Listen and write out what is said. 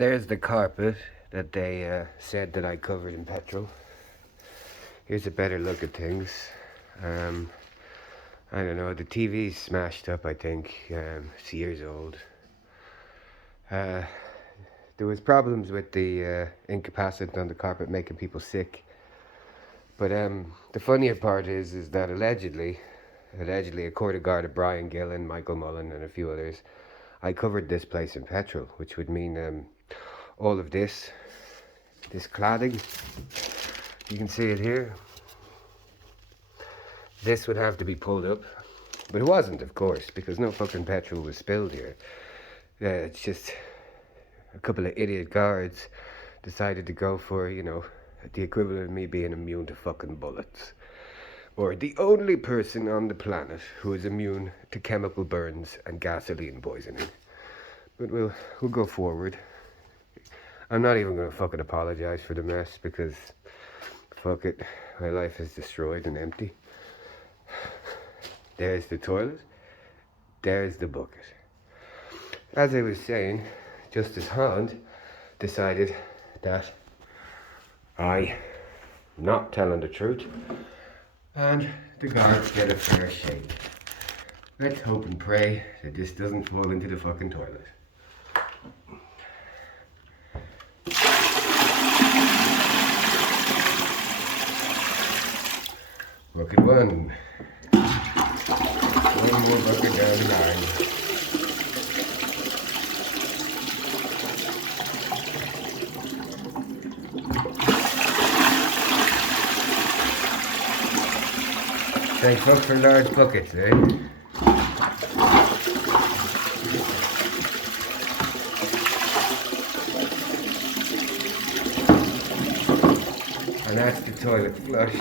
There's the carpet that they said that I covered in petrol. Here's a better look at things. I don't know, the TV's smashed up, I think. It's years old. There was problems with the incapacitator on the carpet making people sick. But the funnier part is that allegedly, a court of guard of Brian Gillen, Michael Mullen and a few others, I covered this place in petrol, which would mean all of this cladding, you can see it here, this would have to be pulled up. But it wasn't, of course, because no fucking petrol was spilled here. It's just a couple of idiot guards decided to go for, you know, the equivalent of me being immune to fucking bullets. Or the only person on the planet who is immune to chemical burns and gasoline poisoning. But we'll go forward. I'm not even going to fucking apologize for the mess because, fuck it, my life is destroyed and empty. There's the toilet. There's the bucket. As I was saying, Justice Holland decided that I'm not telling the truth and the guards get a fair shake. Let's hope and pray that this doesn't fall into the fucking toilet. Bucket one. One more bucket down the line. Thanks folks for large buckets, eh? And that's the toilet flushed.